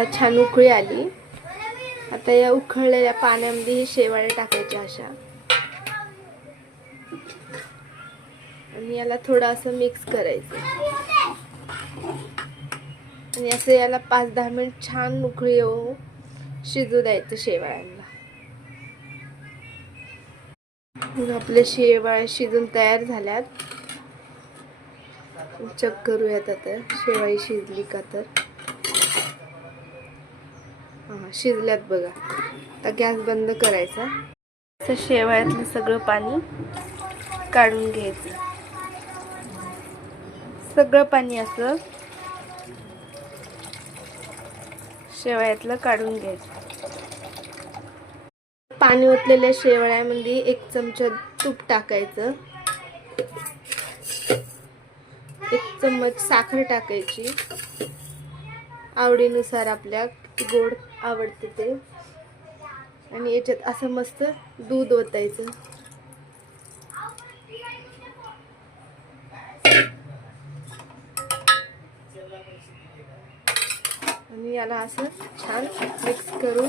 आता छान उकळी आली. आता या उकळलेल्या पाण्यामध्ये हे शेवाळे टाकायचे अशा, आणि याला थोडं असं मिक्स करायचं आणि असं याला 5-10 मिनिट छान उकळी येऊ शिजू द्यायचं शेवाळ्यांना. आपले शेवाळे शिजून तयार झाल्यात. चेक करूयात आता शेवाळी शिजली का तर. शिजल्यात बघा. आता गॅस बंद करायचा. असं शेवाळ्यातलं सगळं पाणी काढून घ्यायचं. सगळं पाणी असं शेवाळ्यातलं काढून घ्यायचं. पाणी ओतलेल्या शेवाळ्यामध्ये 1 चमचा तूप टाकायचं. 1 चम्मच साखर टाकायची, आवडीनुसार आपल्या गोड आवडते ते. आणि याच्यात असं मस्त दूध ओतायचं. आणि याला असं छान मिक्स करून